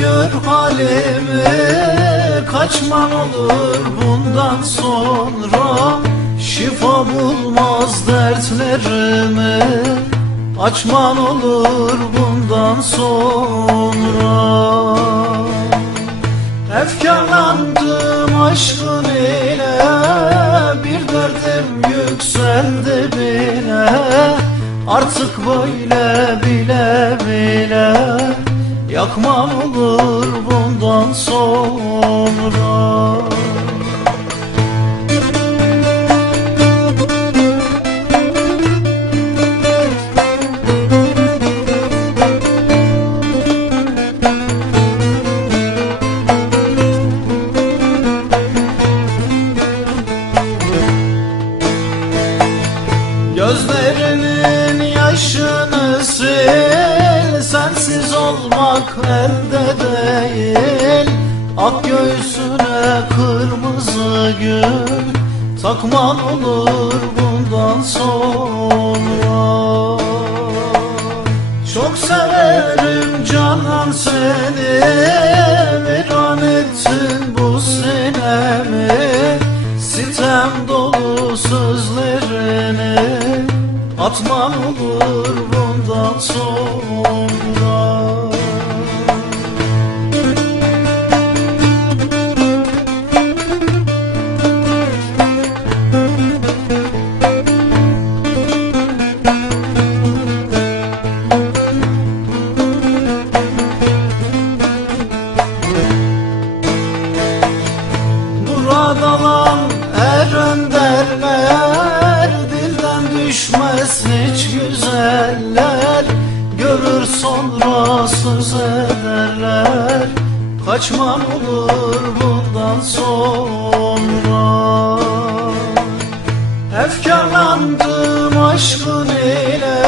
gör halimi Kaçman olur bundan sonra. Şifa bulmaz dertlerimi Açman olur bundan sonra. Efkarlandım aşkın ile Bir derdim yükseldi bile. Artık böyle bile bile. Yakman olur bundan sonra Sensiz olmak elde değil? Ak göğsüne kırmızı gül Takman olur bundan sonra. Çok severim canan seni Viran ettin bu sinemi. Sitem dolu sözlerini Atman olur bundan sonra hiç güzeller Görür sonra söz ederler. Kaçman olur bundan sonra. Efkarlandım aşkın ile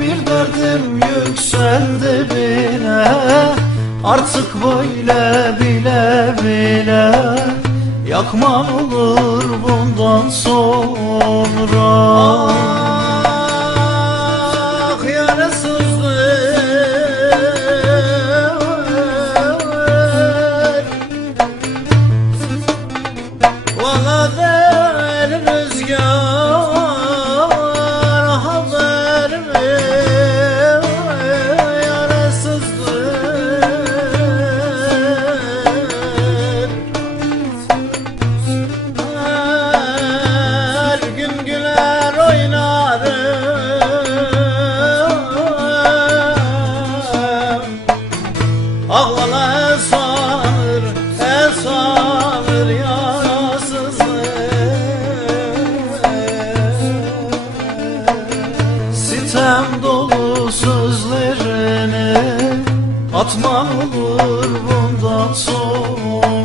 Bir derdim yükseldi bile. Artık böyle bile bile Yakman olur bundan sonra Valla Ağlana sanır, esanır yarasızlık Sitem dolu sözlerini Atman olur bundan sonra.